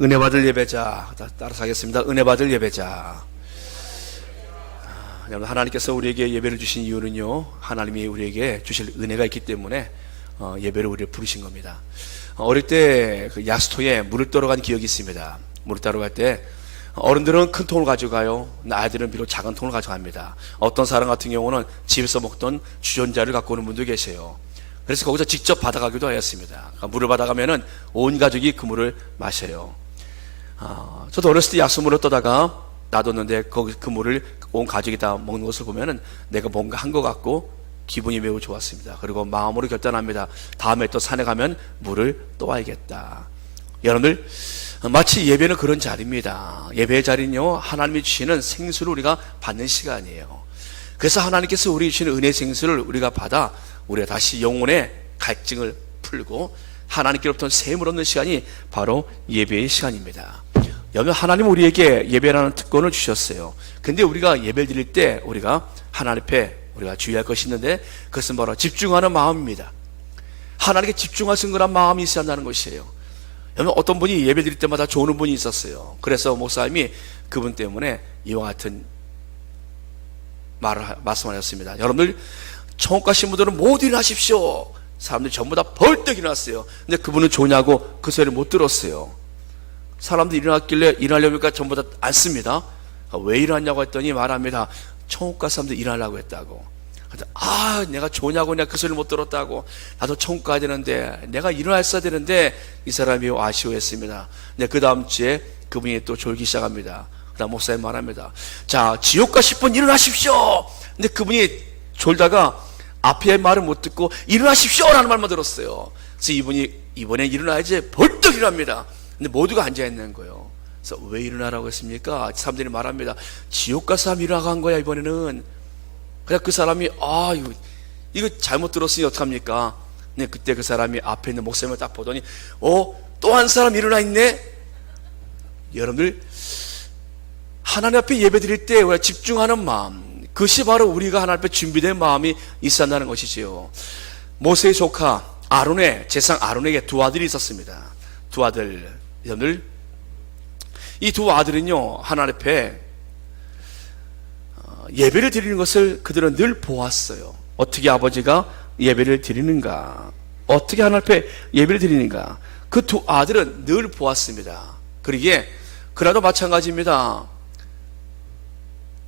은혜 받을 예배자 다- 따라서 하겠습니다. 은혜 받을 예배자. 아, 여러분 하나님께서 우리에게 예배를 주신 이유는요. 하나님이 우리에게 주실 은혜가 있기 때문에 어, 예배를 우리를 부르신 겁니다. 어, 어릴 때그 야스토에 물을 떠러 간 기억이 있습니다. 물을 따러 갈 때 어른들은 큰 통을 가져가요. 아이들은 비록 작은 통을 가져갑니다. 어떤 사람 같은 경우는 집에서 먹던 주전자를 갖고 오는 분도 계세요. 그래서 거기서 직접 받아가기도 하였습니다. 그러니까 물을 받아가면은 온 가족이 그 물을 마셔요. 아, 저도 어렸을 때 약수물을 떠다가 놔뒀는데 거기 그 물을 온 가족이 다 먹는 것을 보면은 내가 뭔가 한 것 같고 기분이 매우 좋았습니다. 그리고 마음으로 결단합니다. 다음에 또 산에 가면 물을 또 와야겠다. 여러분들 마치 예배는 그런 자리입니다. 예배의 자리는요 하나님이 주시는 생수를 우리가 받는 시간이에요. 그래서 하나님께서 우리 주시는 은혜 생수를 우리가 받아 우리가 다시 영혼의 갈증을 풀고 하나님께로부터 샘을 얻는 시간이 바로 예배의 시간입니다. 여러분 하나님 우리에게 예배라는 특권을 주셨어요. 근데 우리가 예배 드릴 때 우리가 하나님 앞에 우리가 주의할 것이 있는데 그것은 바로 집중하는 마음입니다. 하나님께 집중하신 거란 마음이 있어야 한다는 것이에요. 여러분 어떤 분이 예배 드릴 때마다 좋은 분이 있었어요. 그래서 목사님이 그분 때문에 이와 같은 말을 하- 말씀하셨습니다. 여러분들 가신 분들은 모두 일어나십시오. 사람들이 전부 다 벌떡 일어났어요. 근데 그분은 좋냐고 그 소리를 못 들었어요. 사람들이 일어났길래 일하려니까 전부 다안 씁니다. 아, 왜 일어났냐고 했더니 말합니다. 가 사람들 일하려고 했다고. 아 내가 좋냐고 내가 그 소리를 못 들었다고 나도 천국 가야 되는데 내가 일어났어야 되는데 이 사람이 아쉬워했습니다. 근데 그 다음 주에 그분이 또 졸기 시작합니다. 그 다음 목사님 말합니다. 자 지옥 가실 분 일어나십시오. 근데 그분이 졸다가 앞에 말을 못 듣고 일어나십시오라는 말만 들었어요. 그래서 이분이 이번에 일어나야지 벌떡 일어납니다. 근데 모두가 앉아 있는 거예요. 그래서 왜 일어나라고 했습니까? 사람들이 말합니다. 지옥 가 사람 일어나간 거야 이번에는. 그냥 그 사람이 아 이거 이거 잘못 들었으니 어떡합니까? 네 그때 그 사람이 앞에 있는 목사님을 딱 보더니 어 또 한 사람 일어나 있네. 여러분들 하나님 앞에 예배 드릴 때 우리가 집중하는 마음 그것이 바로 우리가 하나님 앞에 준비된 마음이 있어야 한다는 것이지요. 모세의 조카 아론의 제상 아론에게 두 아들이 있었습니다. 두 아들 여러분들 이 두 아들은요 하나님 앞에 어, 예배를 드리는 것을 그들은 늘 보았어요. 어떻게 아버지가 예배를 드리는가? 어떻게 하나님 앞에 예배를 드리는가? 그 두 아들은 늘 보았습니다. 그러기에 그라도 마찬가지입니다.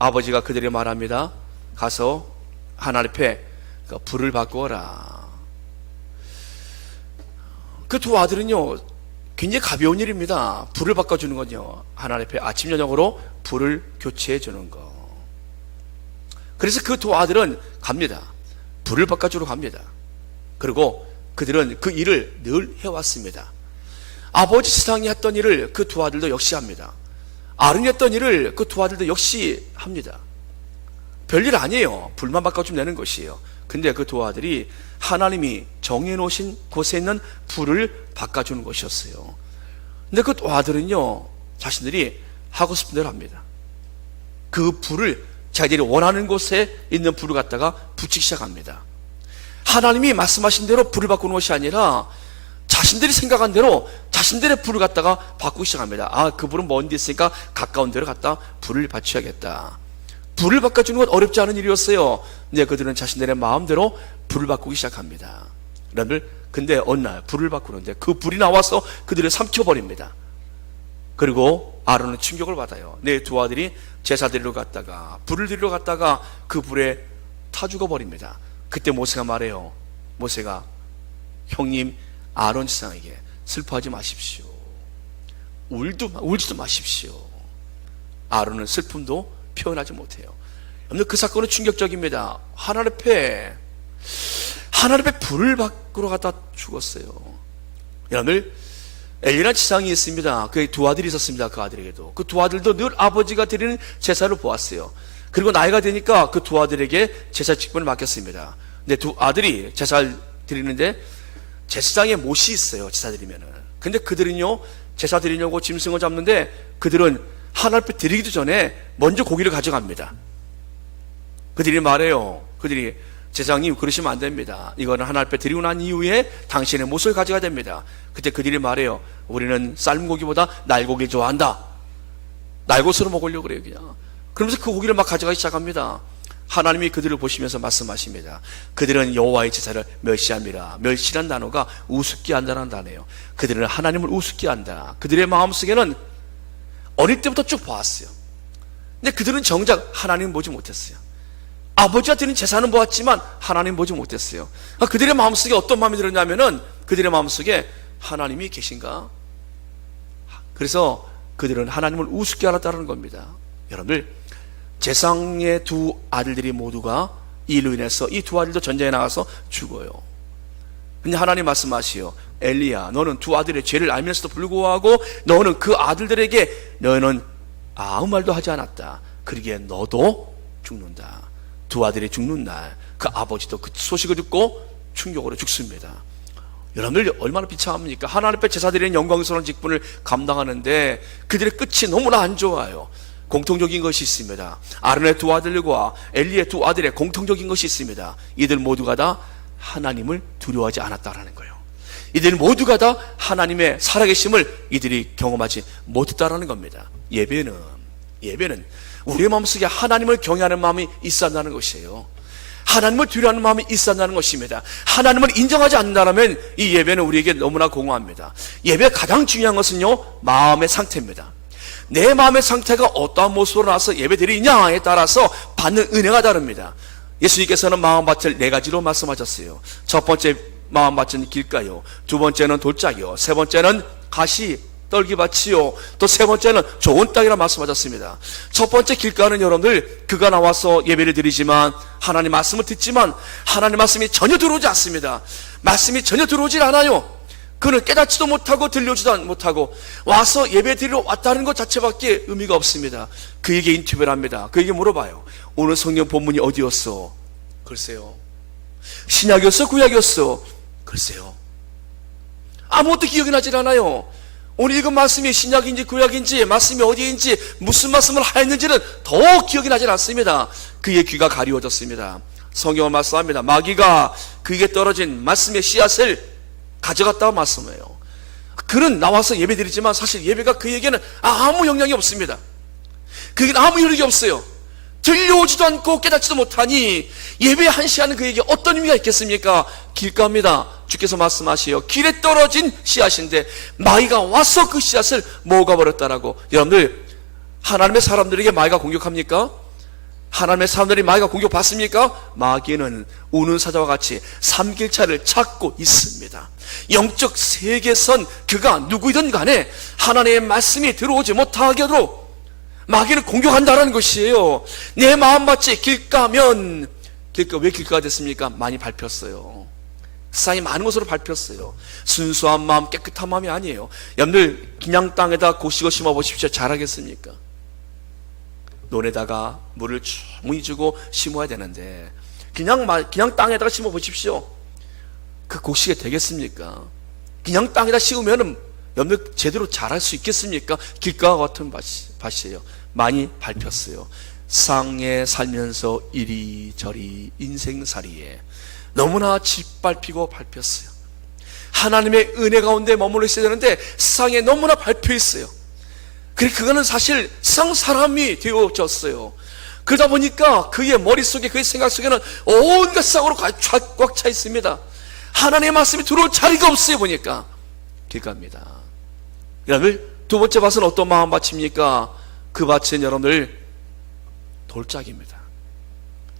아버지가 그들에게 말합니다. 가서 하나님 앞에 그 불을 바꾸어라. 그 두 아들은요, 굉장히 가벼운 일입니다. 불을 바꿔주는 건요, 하나님 앞에 아침, 저녁으로 불을 교체해 주는 거. 그래서 그 두 아들은 갑니다. 불을 바꿔주러 갑니다. 그리고 그들은 그 일을 늘 해왔습니다. 아버지 세상이 했던 일을 그 두 아들도 역시 합니다. 아른이 했던 일을 그 두 아들도 역시 합니다. 별일 아니에요. 불만 바꿔주면 되는 것이에요. 근데 그 두 아들이 하나님이 정해 놓으신 곳에 있는 불을 바꿔주는 것이었어요. 근데 그 두 아들은요, 자신들이 하고 싶은 대로 합니다. 그 불을 자기들이 원하는 곳에 있는 불을 갖다가 붙이기 시작합니다. 하나님이 말씀하신 대로 불을 바꾸는 것이 아니라 자신들이 생각한 대로 자신들의 불을 갖다가 바꾸기 시작합니다. 아, 그 불은 먼데 있으니까 가까운 데로 갖다 불을 바쳐야겠다. 불을 바꿔주는 건 어렵지 않은 일이었어요. 근데 그들은 자신들의 마음대로 불을 바꾸기 시작합니다. 여러분들, 근데 어느 날 불을 바꾸는데 그 불이 나와서 그들을 삼켜버립니다. 그리고 아론은 충격을 받아요. 내 두 아들이 제사 드리러 갔다가 불을 드리러 갔다가 그 불에 타 죽어 버립니다. 그때 모세가 말해요. 모세가 형님 아론 지상에게 슬퍼하지 마십시오. 울도 울지도 마십시오. 아론은 슬픔도 표현하지 못해요. 여러분 그 사건은 충격적입니다. 하나님 앞에 하나님 앞에 불을 밖으로 갖다 죽었어요. 여러분들 엘리나 지상이 있습니다. 그의 두 아들이 있었습니다. 그 아들에게도 그 두 아들도 늘 아버지가 드리는 제사를 보았어요. 그리고 나이가 되니까 그 두 아들에게 제사 직분을 맡겼습니다. 근데 두 아들이 제사를 드리는데 제사장에 못이 있어요. 제사 드리면은. 근데 그들은요 제사 드리려고 짐승을 잡는데 그들은 하나님 앞에 드리기도 전에 먼저 고기를 가져갑니다. 그들이 말해요. 그들이 제장이 그러시면 안 됩니다. 이거는 하나님 앞에 드리고 난 이후에 당신의 못을 가져가야 됩니다. 그때 그들이 말해요. 우리는 삶은 고기보다 날고기를 좋아한다. 날것으로 먹으려고 그래요, 그냥. 그러면서 그 고기를 막 가져가기 시작합니다. 하나님이 그들을 보시면서 말씀하십니다. 그들은 여호와의 제사를 멸시합니다. 멸시란 단어가 우습게 한다는 단어예요. 그들은 하나님을 우습게 한다. 그들의 마음속에는 어릴 때부터 쭉 보았어요. 근데 그들은 정작 하나님 보지 못했어요. 아버지가 드린 제사는 보았지만 하나님 보지 못했어요. 아, 그들의 마음속에 어떤 마음이 들었냐면은 그들의 마음속에 하나님이 계신가? 그래서 그들은 하나님을 우습게 알았다는 겁니다. 여러분들 제상의 두 아들들이 모두가 이로 인해서 이 두 아들도 전쟁에 나가서 죽어요. 근데 하나님 말씀하시요. 엘리야, 너는 두 아들의 죄를 알면서도 불구하고 너는 그 아들들에게 너는 아무 말도 하지 않았다. 그러기에 너도 죽는다. 두 아들이 죽는 날, 그 아버지도 그 소식을 듣고 충격으로 죽습니다. 여러분들 얼마나 비참합니까? 하나님 앞에 제사드리는 영광스러운 직분을 감당하는데 그들의 끝이 너무나 안 좋아요. 공통적인 것이 있습니다. 아론의 두 아들과 엘리의 두 아들의 공통적인 것이 있습니다. 이들 모두가 다 하나님을 두려워하지 않았다라는 거예요. 이들 모두가 다 하나님의 살아계심을 이들이 경험하지 못했다라는 겁니다. 예배는 예배는 우리의 마음속에 하나님을 경외하는 마음이 있어야 한다는 것이에요. 하나님을 두려워하는 마음이 있어야 한다는 것입니다. 하나님을 인정하지 않는다면 이 예배는 우리에게 너무나 공허합니다. 예배 가장 중요한 것은요 마음의 상태입니다. 내 마음의 상태가 어떠한 모습으로 나서 예배 드리냐에 따라서 받는 은혜가 다릅니다. 예수님께서는 마음 밭을 네 가지로 말씀하셨어요. 첫 번째 마음 밭은 길가요. 두 번째는 돌짝이요. 세 번째는 가시 떨기밭이요. 또 세 번째는 좋은 땅이라 말씀하셨습니다. 첫 번째 길가는 여러분들 그가 나와서 예배를 드리지만 하나님 말씀을 듣지만 하나님 말씀이 전혀 들어오지 않습니다. 말씀이 전혀 들어오질 않아요. 그는 깨닫지도 못하고 들려지도 못하고 와서 예배 드리러 왔다는 것 자체밖에 의미가 없습니다. 그에게 인터뷰를 합니다. 그에게 물어봐요. 오늘 성경 본문이 어디였어? 글쎄요. 신약이었어? 구약이었어? 글쎄요. 아무것도 기억이 나질 않아요. 오늘 읽은 말씀이 신약인지 구약인지 말씀이 어디인지 무슨 말씀을 하였는지는 더 기억이 나질 않습니다. 그의 귀가 가리워졌습니다. 성경을 말씀합니다. 마귀가 그에게 떨어진 말씀의 씨앗을 가져갔다고 말씀해요. 그는 나와서 예배 드리지만 사실 예배가 그에게는 아무 영향이 없습니다. 그에게는 아무 효력이 없어요. 들려오지도 않고 깨닫지도 못하니 예배 한 시간은 그에게 어떤 의미가 있겠습니까? 길가입니다. 주께서 말씀하시요. 길에 떨어진 씨앗인데 마귀가 와서 그 씨앗을 먹어버렸다라고. 여러분들 하나님의 사람들에게 마귀가 공격합니까? 하나님의 사람들이 마귀가 공격받습니까? 마귀는 우는 사자와 같이 삼길차를 찾고 있습니다. 영적 세계선 그가 누구이든 간에 하나님의 말씀이 들어오지 못하게도 마귀를 공격한다는 것이에요. 내 마음밭이 길가면 길가 왜 길가가 됐습니까? 많이 밟혔어요. 세상이 많은 것으로 밟혔어요. 순수한 마음, 깨끗한 마음이 아니에요. 여러분들 그냥 땅에다 고시고 심어 보십시오. 잘하겠습니까? 논에다가 물을 충분히 주고 심어야 되는데 그냥 마- 그냥 땅에다가 심어 보십시오. 그 곡식이 되겠습니까? 그냥 땅에다 심으면은 여러분들 제대로 자랄 수 있겠습니까? 길가와 같은 밭이, 밭이에요. 많이 밟혔어요. 상에 살면서 이리저리 인생살이에 너무나 짓밟히고 밟혔어요. 하나님의 은혜 가운데 머물러 있어야 되는데 세상에 너무나 밟혀 있어요. 그래 그거는 사실 상 사람이 되어졌어요. 그러다 보니까 그의 머릿속에 그의 생각 속에는 온갖 쌍으로 꽉 차 있습니다. 하나님의 말씀이 들어올 자리가 없어요 보니까 길갑니다. 여러분 두 번째 밭은 어떤 마음 밭입니까? 그 밭은 여러분들 돌짝입니다.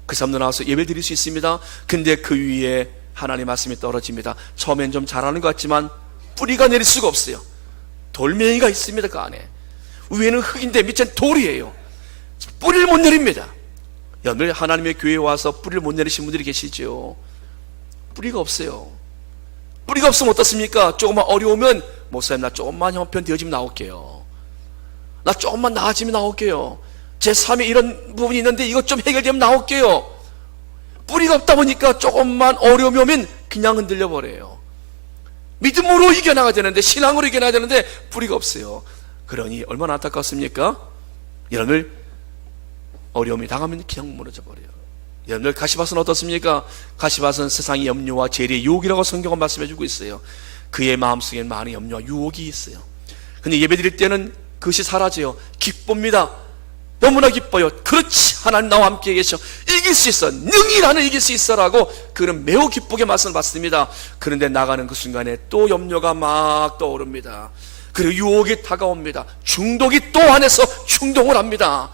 그 사람도 나와서 예배 드릴 수 있습니다. 근데 그 위에 하나님 말씀이 떨어집니다. 처음엔 좀 잘하는 것 같지만 뿌리가 내릴 수가 없어요. 돌멩이가 있습니다 그 안에. 위에는 흙인데 밑엔 돌이에요. 뿌리를 못 내립니다. 여러분 하나님의 교회에 와서 뿌리를 못 내리신 분들이 계시죠. 뿌리가 없어요. 뿌리가 없으면 어떻습니까? 조금만 어려우면 목사님 나 조금만 형편 되어지면 나올게요. 나 조금만 나아지면 나올게요. 제 삶에 이런 부분이 있는데 이것 좀 해결되면 나올게요. 뿌리가 없다 보니까 조금만 어려움이 오면 그냥 흔들려 버려요. 믿음으로 이겨나가야 되는데 신앙으로 이겨나가야 되는데 뿌리가 없어요. 그러니 얼마나 안타깝습니까? 여러분들 어려움이 당하면 그냥 무너져 버려요. 여러분들 가시밭은 어떻습니까? 가시밭은 세상의 염려와 재리의 유혹이라고 성경은 말씀해 주고 있어요. 그의 마음속에 많은 염려와 유혹이 있어요. 근데 예배 드릴 때는 그것이 사라져요. 기쁩니다. 너무나 기뻐요. 그렇지 하나님 나와 함께 계셔. 이길 수 있어. 능히 나는 이길 수 있어라고 그는 매우 기쁘게 말씀을 받습니다. 그런데 나가는 그 순간에 또 염려가 막 떠오릅니다. 그리고 유혹이 다가옵니다. 중독이 또 안에서 충동을 합니다.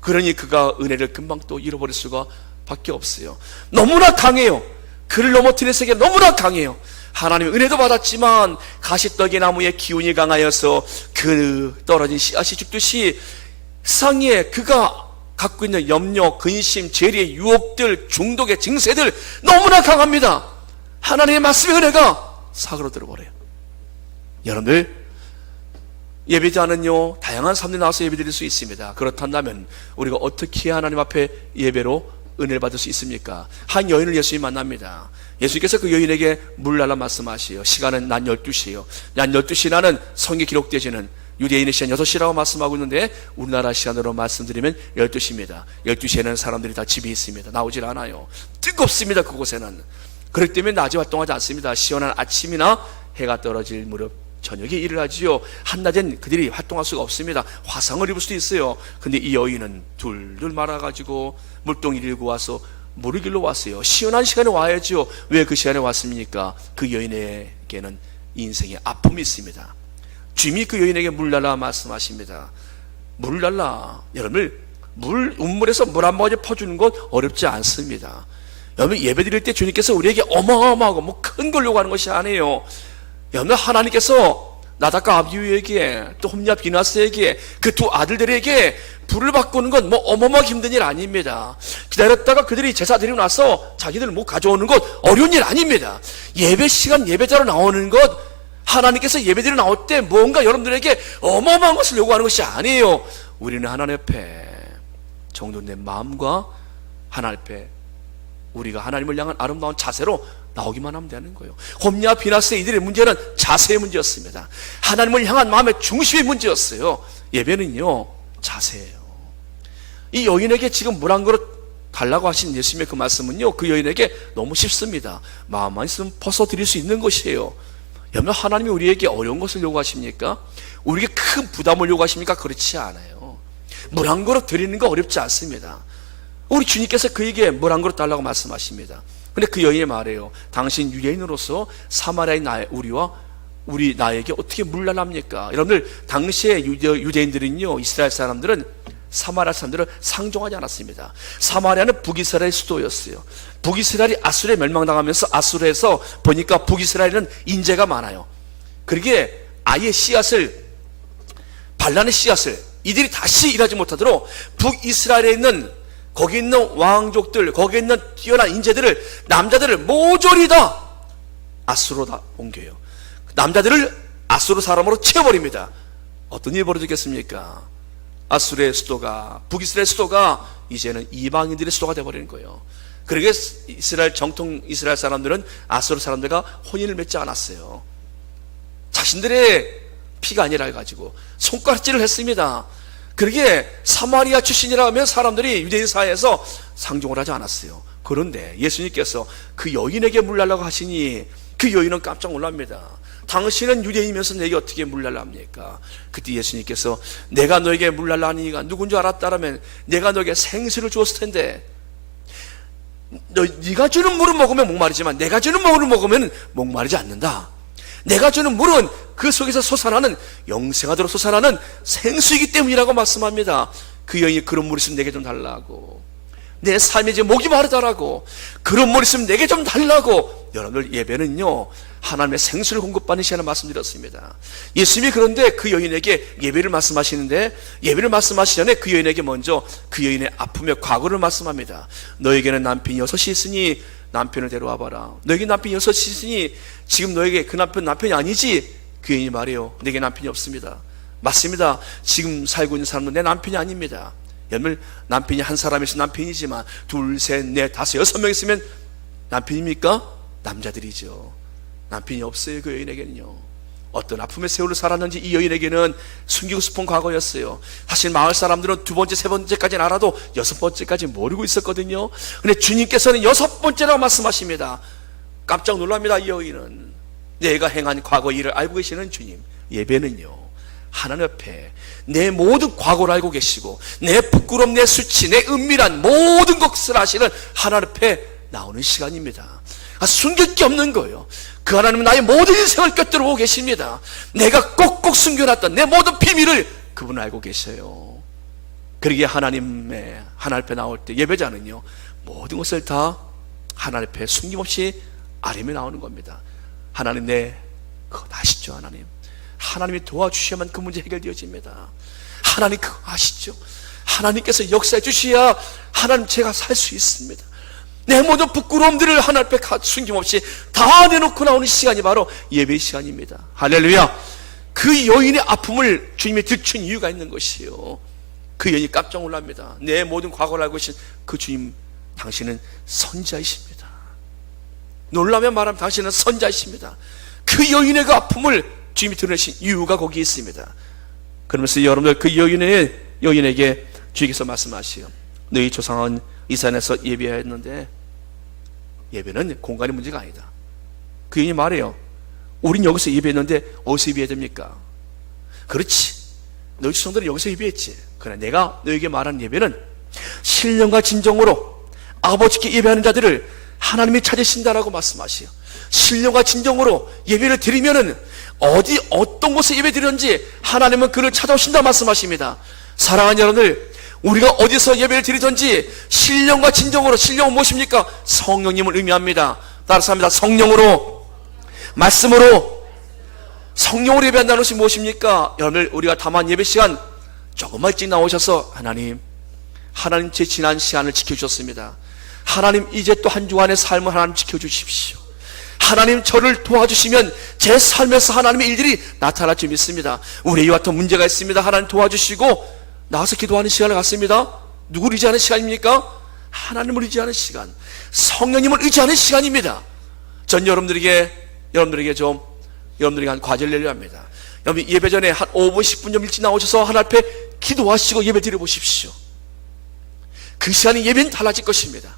그러니 그가 은혜를 금방 또 잃어버릴 수가 밖에 없어요. 너무나 강해요. 그를 넘어뜨리는 세계 너무나 강해요. 하나님의 은혜도 받았지만 가시떡이 나무의 기운이 강하여서 그 떨어진 씨앗이 죽듯이 상에 그가 갖고 있는 염려, 근심, 재리의 유혹들, 중독의 증세들 너무나 강합니다. 하나님의 말씀의 은혜가 사그러 들어 버려요. 여러분들 예배자는요 다양한 사람들이 나와서 예배 드릴 수 있습니다. 그렇다면 우리가 어떻게 하나님 앞에 예배로 은혜를 받을 수 있습니까? 한 여인을 예수님 만납니다. 예수님께서 그 여인에게 물 날라 말씀하시요. 시간은 난 12시예요. 난 12시라는 성경에 기록되지는 유대인의 시간 6시라고 말씀하고 있는데 우리나라 시간으로 말씀드리면 12시입니다. 12시에는 사람들이 다 집에 있습니다. 나오질 않아요. 뜨겁습니다. 그곳에는. 그렇기 때문에 낮에 활동하지 않습니다. 시원한 아침이나 해가 떨어질 무렵 저녁에 일을 하지요. 한낮엔 그들이 활동할 수가 없습니다. 화상을 입을 수도 있어요. 근데 이 여인은 둘둘 말아가지고 물동이 들고 와서 길러 왔어요. 시원한 시간에 와야지요. 왜 그 시간에 왔습니까? 그 여인에게는 인생의 아픔이 있습니다. 주님이 그 여인에게 물 달라 말씀하십니다. 물 달라. 여러분, 물, 운물에서 물 한 모금 퍼주는 것 어렵지 않습니다. 여러분, 예배 드릴 때 주님께서 우리에게 어마어마하고 뭐 큰 걸 요구하는 것이 아니에요. 여러분, 하나님께서 나다카 아비유에게 또 홈냐 비나스에게 그 두 아들들에게 불을 바꾸는 건 뭐 어마어마하게 힘든 일 아닙니다. 기다렸다가 그들이 제사 드리고 나서 자기들 뭐 가져오는 것 어려운 일 아닙니다. 예배 시간 예배자로 나오는 것 하나님께서 예배드리러 나올 때 뭔가 여러분들에게 어마어마한 것을 요구하는 것이 아니에요. 우리는 하나님 앞에 정돈된 마음과 하나님 앞에 우리가 하나님을 향한 아름다운 자세로 나오기만 하면 되는 거예요. 홈냐 비나스 이들의 문제는 자세의 문제였습니다. 하나님을 향한 마음의 중심의 문제였어요. 예배는요 자세예요. 이 여인에게 지금 물 한 그릇 달라고 하신 예수님의 그 말씀은요 그 여인에게 너무 쉽습니다. 마음만 있으면 벗어 드릴 수 있는 것이에요. 여러분 하나님이 우리에게 어려운 것을 요구하십니까? 우리에게 큰 부담을 요구하십니까? 그렇지 않아요. 물 한 그릇 드리는 거 어렵지 않습니다. 우리 주님께서 그에게 물 한 그릇 달라고 말씀하십니다. 근데 그 여인이 말해요. 당신 유대인으로서 사마리아인 나 우리와 우리 나에게 어떻게 물 달랍니까? 여러분들 당시에 유대, 유대 인들은요 이스라엘 사람들은 사마리아 사람들을 상종하지 않았습니다. 사마리아는 북이스라엘 수도였어요. 북이스라엘이 아수르에 멸망당하면서 아수르에서 보니까 북이스라엘은 인재가 많아요. 그러기에 아예 씨앗을 반란의 씨앗을 이들이 다시 일하지 못하도록 북이스라엘에 있는 거기 있는 왕족들, 거기 있는 뛰어난 인재들을 남자들을 모조리 다 아수로 다 옮겨요. 남자들을 아수르 사람으로 채워버립니다. 어떤 일이 벌어지겠습니까? 아수르의 수도가 북이스라엘 수도가 이제는 이방인들의 수도가 되어버리는 거예요. 그러게 이스라엘 정통 이스라엘 사람들은 아수르 사람들과 혼인을 맺지 않았어요. 자신들의 피가 아니라 해가지고 손가락질을 했습니다. 그러게 사마리아 출신이라 하면 사람들이 유대인 사회에서 상종을 하지 않았어요. 그런데 예수님께서 그 여인에게 물 달라고 하시니 그 여인은 깜짝 놀랍니다. 당신은 유대인이면서 내게 어떻게 물달랍니까? 그때 예수님께서 내가 너에게 물 달라니가 누군 줄 알았다라면 내가 너에게 생수를 주었을 텐데 너 네가 주는 물을 먹으면 목마르지만 내가 주는 물을 먹으면 목마르지 않는다. 내가 주는 물은 그 속에서 솟아나는 영생하도록 솟아나는 생수이기 때문이라고 말씀합니다. 그 여인이 그런 물 있으면 내게 좀 달라고. 내 삶이 이제 목이 마르다라고. 그런 물 있으면 내게 좀 달라고. 여러분들 예배는요, 하나님의 생수를 공급받는 시간을 말씀드렸습니다. 예수님이 그런데 그 여인에게 예배를 말씀하시는데, 예배를 말씀하시기 전에 그 여인에게 먼저 그 여인의 아픔의 과거를 말씀합니다. 너에게는 남편이 여섯이 있으니 남편을 데려와 봐라. 너에게 남편이 여섯이 있으니 지금 너에게 그 남편 남편이 아니지? 그 여인이 말해요. 내게 남편이 없습니다. 맞습니다. 지금 살고 있는 사람은 내 남편이 아닙니다. 여러분 남편이 한 사람이서 남편이지만 둘, 셋, 넷, 다섯, 여섯 명 있으면 남편입니까? 남자들이죠. 남편이 없어요 그 여인에게는요. 어떤 아픔의 세월을 살았는지 이 여인에게는 숨기고 싶은 과거였어요. 사실 마을 사람들은 두 번째, 세 번째까지는 알아도 여섯 번째까지 모르고 있었거든요. 근데 주님께서는 여섯 번째라고 말씀하십니다. 깜짝 놀랍니다, 이 여인은. 내가 행한 과거 일을 알고 계시는 주님. 예배는요. 하나님 앞에 내 모든 과거를 알고 계시고 내 부끄럼, 내 수치, 내 은밀한 모든 것을 아시는 하나님 앞에 나오는 시간입니다. 아, 숨길 게 없는 거예요. 그 하나님은 나의 모든 인생을 꿰뚫어 보고 계십니다. 내가 꼭꼭 숨겨놨던 내 모든 비밀을 그분은 알고 계셔요. 그러기에 하나님의 하나님 앞에 나올 때 예배자는요 모든 것을 다 하나님 앞에 숨김없이 아뢰며 나오는 겁니다. 하나님 내 그거 아시죠 하나님? 하나님이 도와주셔야만 그 문제 해결되어집니다. 하나님 그거 아시죠? 하나님께서 역사해 주셔야 하나님 제가 살 수 있습니다. 내 모든 부끄러움들을 하나님 앞에 가- 숨김없이 다 내놓고 나오는 시간이 바로 예배 시간입니다. 할렐루야. 그 여인의 아픔을 주님이 들춘 이유가 있는 것이요. 그 여인이 깜짝 놀랍니다. 내 모든 과거를 알고 계신 그 주님, 당신은 선자이십니다. 놀라면 말하면 당신은 선자이십니다. 그 여인의 그 아픔을 주님이 드러내신 이유가 거기에 있습니다. 그러면서 여러분들 그 여인의 여인에게 주님께서 말씀하시요. 너희 조상은 이 산에서 예배했는데 예배는 공간의 문제가 아니다. 그 여인이 말해요. 우린 여기서 예배했는데 어디서 예배해야 됩니까? 그렇지. 너희 조상들은 여기서 예배했지. 그러나 내가 너에게 말하는 예배는 신령과 진정으로 아버지께 예배하는 자들을 하나님이 찾으신다라고 말씀하시요. 신령과 진정으로 예배를 드리면은 어디 어떤 곳에 예배 드렸는지 하나님은 그를 찾아오신다 말씀하십니다. 사랑하는 여러분들, 우리가 어디서 예배를 드리든지 신령과 진정으로 신령은 무엇입니까? 성령님을 의미합니다. 따라서 합니다. 성령으로 말씀으로 성령으로 예배한다는 것이 무엇입니까? 여러분들 우리가 다만 예배 시간 조금만 일찍 나오셔서 하나님 하나님 제 지난 시간을 지켜주셨습니다. 하나님 이제 또 한 주간의 삶을 하나님 지켜주십시오. 하나님 저를 도와주시면 제 삶에서 하나님의 일들이 나타날 줄 믿습니다. 우리 이와 같은 문제가 있습니다. 하나님 도와주시고 나와서 기도하는 시간을 갖습니다. 누구를 의지하는 시간입니까? 하나님을 의지하는 시간. 성령님을 의지하는 시간입니다. 전 여러분들에게 여러분들에게 좀 여러분들에게 한 과제를 내려 합니다. 여러분 예배 전에 한 5분 10분 좀 일찍 나오셔서 하나 앞에 기도하시고 예배 드려 보십시오. 그 시간이 예배는 달라질 것입니다.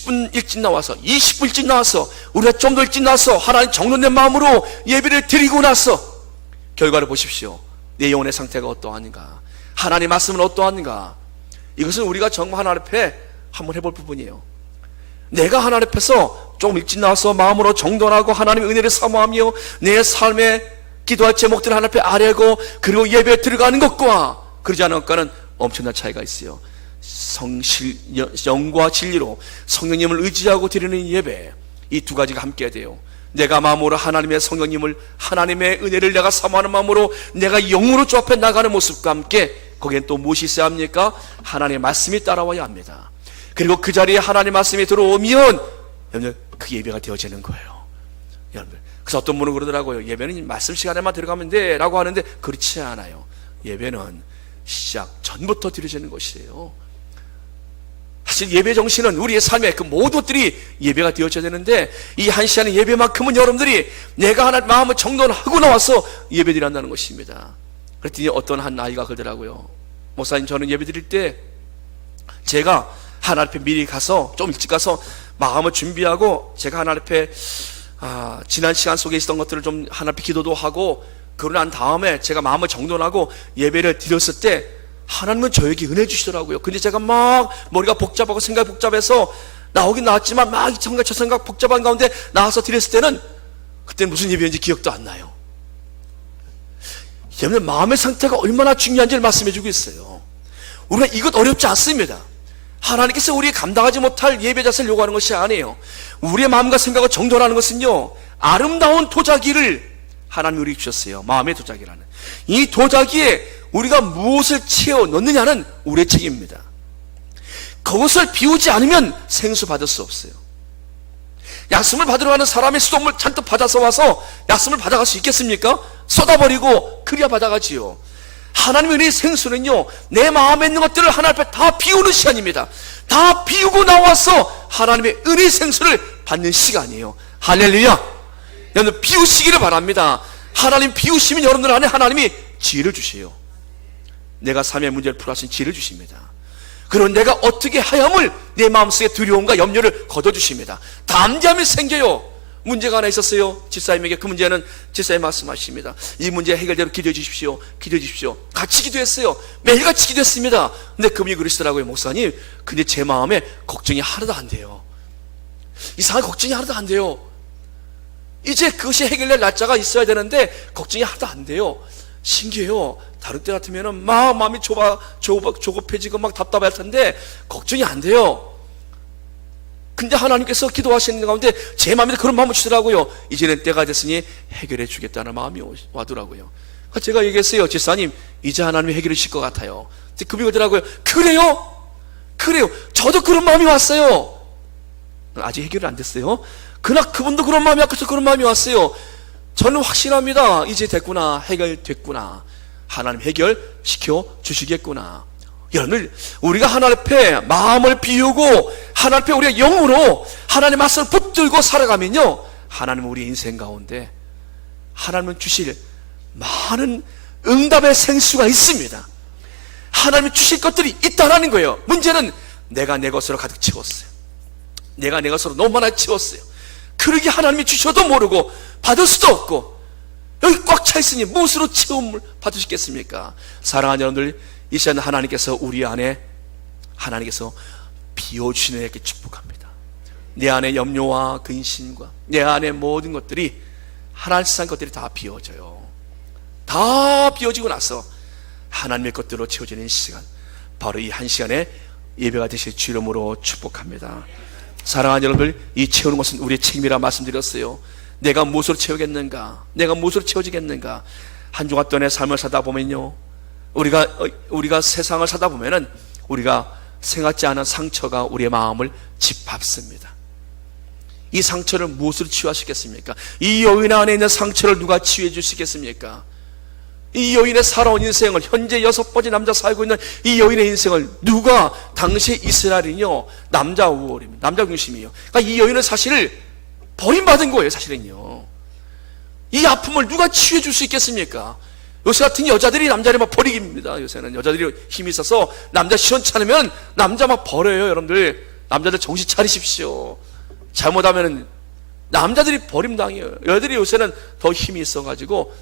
10분 일찍 나와서 20분 일찍 나와서 우리가 좀 더 일찍 나와서 하나님 정돈된 마음으로 예배를 드리고 나서 결과를 보십시오. 내 영혼의 상태가 어떠한가? 하나님 말씀은 어떠한가? 이것은 우리가 정말 하나님 앞에 한번 해볼 부분이에요. 내가 하나님 앞에서 조금 일찍 나와서 마음으로 정돈하고 하나님의 은혜를 사모하며 내 삶에 기도할 제목들을 하나님 앞에 아뢰고 그리고 예배에 들어가는 것과 그러지 않은 것과는 엄청난 차이가 있어요. 성실 영과 진리로 성령님을 의지하고 드리는 예배 이 두 가지가 함께 돼요. 내가 마음으로 하나님의 성령님을 하나님의 은혜를 내가 사모하는 마음으로 내가 영으로 주 앞에 나가는 모습과 함께 거기엔 또 무엇이 있어야 합니까? 하나님의 말씀이 따라와야 합니다. 그리고 그 자리에 하나님 말씀이 들어오면 여러분 그 예배가 되어지는 거예요. 여러분 그래서 어떤 분은 그러더라고요. 예배는 말씀 시간에만 들어가면 돼라고 하는데 그렇지 않아요. 예배는 시작 전부터 드려지는 것이에요. 사실 예배 정신은 우리의 삶의 그 모든 것들이 예배가 되어져야 되는데 이 한 시간의 예배만큼은 여러분들이 내가 하나 마음을 정돈하고 나와서 예배 드린다는 것입니다. 그랬더니 어떤 한 아이가 그러더라고요. 목사님 저는 예배 드릴 때 제가 하나 앞에 미리 가서 좀 일찍 가서 마음을 준비하고 제가 하나 앞에 아, 지난 시간 속에 있었던 것들을 좀 하나 앞에 기도도 하고 그러고 난 다음에 제가 마음을 정돈하고 예배를 드렸을 때 하나님은 저에게 은혜 주시더라고요. 근데 제가 막 머리가 복잡하고 생각이 복잡해서 나오긴 나왔지만 막 이 생각 저 생각 복잡한 가운데 나와서 드렸을 때는 그때 무슨 예배인지 기억도 안 나요. 여러분 마음의 상태가 얼마나 중요한지를 말씀해 주고 있어요. 우리가 이것 어렵지 않습니다. 하나님께서 우리가 감당하지 못할 예배 자세를 요구하는 것이 아니에요. 우리의 마음과 생각을 정돈하는 것은요, 아름다운 도자기를 하나님이 우리에게 주셨어요. 마음의 도자기라는. 이 도자기에 우리가 무엇을 채워 넣느냐는 우리의 책임입니다. 그것을 비우지 않으면 생수 받을 수 없어요. 약씀을 받으러 가는 사람이 수돗물 잔뜩 받아서 와서 약씀을 받아갈 수 있겠습니까? 쏟아버리고 그래야 받아가지요. 하나님의 은혜의 생수는요, 내 마음에 있는 것들을 하나님 앞에 다 비우는 시간입니다. 다 비우고 나와서 하나님의 은혜의 생수를 받는 시간이에요. 할렐루야! 여러분, 비우시기를 바랍니다. 하나님 비우시면 여러분들 안에 하나님이 지혜를 주세요. 내가 삶의 문제를 풀어하신 지혜를 주십니다. 그런 내가 어떻게 하ям을 내 마음속에 두려움과 염려를 걷어주십니다. 담대함이 생겨요. 문제가 하나 있었어요. 집사님에게 그 문제는 집사님 말씀하십니다. 이 문제 해결대로 기도해 주십시오. 기도해 주십시오. 같이 기도했어요. 매일같이 기도했습니다. 근데 그분이 그러시더라고요. 목사님. 근데 제 마음에 걱정이 하나도 안 돼요. 이상한 걱정이 하나도 안 돼요. 이제 그것이 해결될 날짜가 있어야 되는데 걱정이 하나도 안 돼요. 신기해요. 다른 때 같으면은 막 마음이 좁아, 좁아, 조급해지고 막 답답할 텐데 걱정이 안 돼요. 근데 하나님께서 기도하시는 가운데 제 마음에 그런 마음을 주더라고요. 이제는 때가 됐으니 해결해 주겠다는 마음이 오- 와더라고요. 그래서 제가 얘기했어요. 집사님, 이제 하나님이 해결해 주실 것 같아요. 근데 그분이 그러더라고요. 그래요? 그래요. 저도 그런 마음이 왔어요. 아직 해결이 안 됐어요. 그러나 그분도 그런 마음이 왔고 그런 마음이 왔어요. 저는 확신합니다. 이제 됐구나. 해결됐구나. 하나님 해결시켜 주시겠구나. 여러분들, 우리가 하나님 앞에 마음을 비우고 하나님 앞에 우리가 영으로 하나님 말씀을 붙들고 살아가면요. 하나님은 우리 인생 가운데 하나님은 주실 많은 응답의 생수가 있습니다. 하나님이 주실 것들이 있다라는 거예요. 문제는 내가 내 것으로 가득 채웠어요. 내가 내 것으로 너무 많이 채웠어요. 그러게 하나님이 주셔도 모르고 받을 수도 없고 여기 꽉 차 있으니 무엇으로 채움을 받으시겠습니까? 사랑하는 여러분들, 이 시간 하나님께서 우리 안에 하나님께서 비워주시는 이렇게 축복합니다. 내 안에 염려와 근심과 내 안에 모든 것들이 하나님 세상 것들이 다 비워져요. 다 비워지고 나서 하나님의 것들로 채워지는 시간 바로 이 한 시간에 예배가 되실 주 이름으로 축복합니다. 사랑하는 여러분들, 이 채우는 것은 우리의 책임이라 말씀드렸어요. 내가 무엇으로 채우겠는가? 내가 무엇으로 채워지겠는가? 한 주간 동안의 삶을 살다 보면요. 우리가, 어, 우리가 세상을 살다 보면은 우리가 생각지 않은 상처가 우리의 마음을 짓밟습니다. 이 상처를 무엇으로 치유하시겠습니까? 이 여인 안에 있는 상처를 누가 치유해 주시겠습니까? 이 여인의 살아온 인생을 현재 여섯 번째 남자 살고 있는 이 여인의 인생을 누가 당시 이스라엘은요 남자 우월입니다 남자 중심이에요 그러니까 이 여인은 사실 버림받은 거예요 사실은요. 이 아픔을 누가 치유해 줄 수 있겠습니까? 요새 같은 여자들이 남자를 막 버리기입니다. 요새는 여자들이 힘이 있어서 남자 시원찮으면 남자 막 버려요 여러분들. 남자들 정신 차리십시오. 잘못하면 남자들이 버림당해요. 여자들이 요새는 더 힘이 있어가지고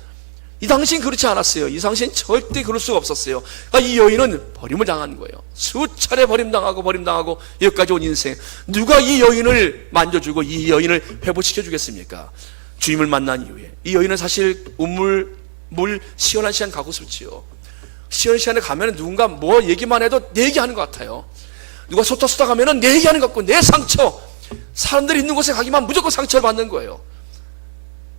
이 당시엔 그렇지 않았어요. 이 당시엔 절대 그럴 수가 없었어요. 그러니까 이 여인은 버림을 당한 거예요. 수차례 버림당하고 버림당하고 여기까지 온 인생. 누가 이 여인을 만져주고 이 여인을 회복시켜 주겠습니까? 주님을 만난 이후에. 이 여인은 사실 우물, 물, 시원한 시간 가고 싶지요. 시원한 시간에 가면 누군가 뭐 얘기만 해도 내 얘기하는 것 같아요. 누가 쏟다 가면은 내 얘기하는 것 같고 내 상처. 사람들이 있는 곳에 가기만 무조건 상처를 받는 거예요.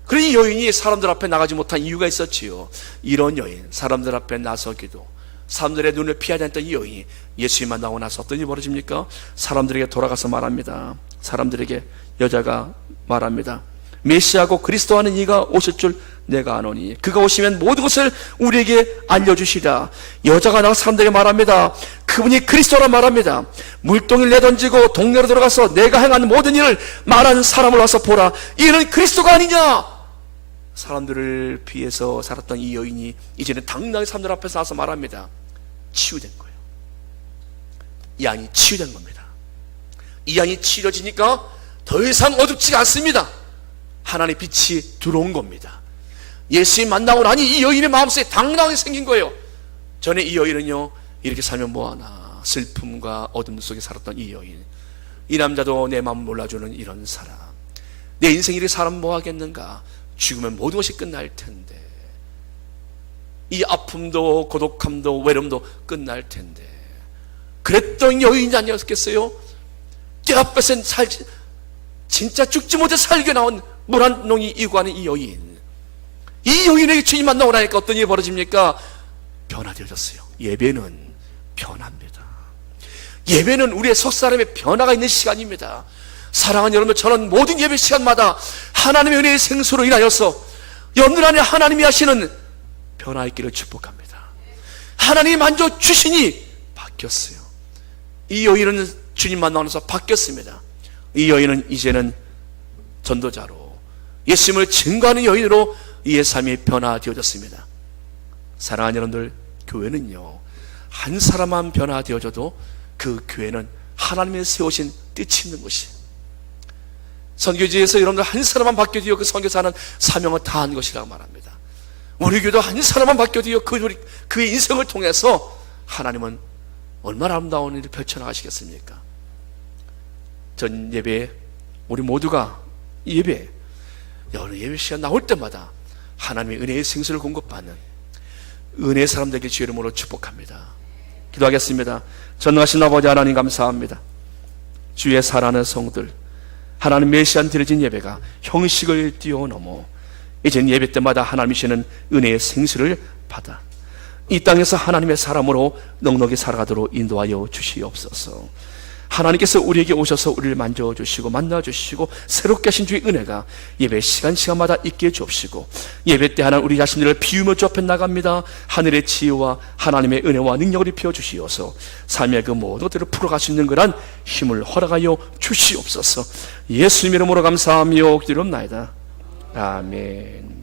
그러니 이 여인이 사람들 앞에 나가지 못한 이유가 있었지요. 이런 여인, 사람들 앞에 나서기도, 사람들의 눈을 피하지 않던 이 여인이 예수님 만나고 나서 어떤 일이 벌어집니까? 사람들에게 돌아가서 말합니다. 사람들에게 여자가 말합니다. 메시아고 그리스도 하는 이가 오실 줄 내가 아노니 그가 오시면 모든 것을 우리에게 알려주시라 여자가 나가 사람들에게 말합니다 그분이 그리스도라 말합니다 물동이를 내던지고 동네로 들어가서 내가 행한 모든 일을 말하는 사람을 와서 보라 이는 그리스도가 아니냐 사람들을 피해서 살았던 이 여인이 이제는 당당히 사람들 앞에서 나서 말합니다. 치유된 거예요. 이 양이 치유된 겁니다. 이 양이 치료지니까 더 이상 어둡지가 않습니다. 하나님의 빛이 들어온 겁니다. 예수님 만나고 나니 이 여인의 마음속에 당당하게 생긴 거예요. 전에 이 여인은요, 이렇게 살면 뭐하나, 슬픔과 어둠 속에 살았던 이 여인. 이 남자도 내 마음 몰라주는 이런 사람. 내 인생 이렇게 사람 뭐 하겠는가? 죽으면 모든 것이 끝날 텐데. 이 아픔도 고독함도 외로움도 끝날 텐데. 그랬던 여인이 아니었겠어요? 때 앞에서 살, 진짜 죽지 못해 살게 나온 물 한 농이 이구하는 이 여인. 이 여인에게 주님 만나고 나니까 어떤 일이 벌어집니까? 변화되어졌어요. 예배는 변합니다. 예배는 우리의 속 사람의 변화가 있는 시간입니다. 사랑하는 여러분, 저는 모든 예배 시간마다 하나님의 은혜의 생수로 인하여서 여러분 안에 하나님이 하시는 변화 있기를 축복합니다. 하나님이 만져 주시니 바뀌었어요. 이 여인은 주님 만나면서 바뀌었습니다. 이 여인은 이제는 전도자로 예수님을 증거하는 여인으로 이의 삶이 변화되어졌습니다. 사랑하는 여러분들, 교회는요, 한 사람만 변화되어져도 그 교회는 하나님의 세우신 뜻이 있는 것이. 선교지에서 여러분들 한 사람만 바뀌어도 그 선교사는 사명을 다한 것이라고 말합니다. 우리 교도 한 사람만 바뀌어도 그, 그의 인생을 통해서 하나님은 얼마나 아름다운 일을 펼쳐나가시겠습니까? 전 예배에 우리 모두가 이 예배, 여러 예배 시간 나올 때마다 하나님의 은혜의 생수를 공급받는 은혜의 사람 되길 주의 이름으로 축복합니다. 기도하겠습니다. 전능하신 아버지 하나님 감사합니다. 주의 사랑하는 성들 하나님 메시안 드려진 예배가 형식을 뛰어넘어 이젠 예배 때마다 하나님이시는 은혜의 생수를 받아 이 땅에서 하나님의 사람으로 넉넉히 살아가도록 인도하여 주시옵소서. 하나님께서 우리에게 오셔서 우리를 만져주시고 만나주시고 새롭게 하신 주의 은혜가 예배 시간 시간마다 있게 해 주옵시고 예배 때 하나님 우리 자신들을 비우며 주 앞에 나갑니다. 하늘의 지혜와 하나님의 은혜와 능력을 입혀 주시어서 삶의 그 모든 것들을 풀어갈 수 있는 그런 힘을 허락하여 주시옵소서. 예수님 이름으로 감사하며 기도합나이다. 아멘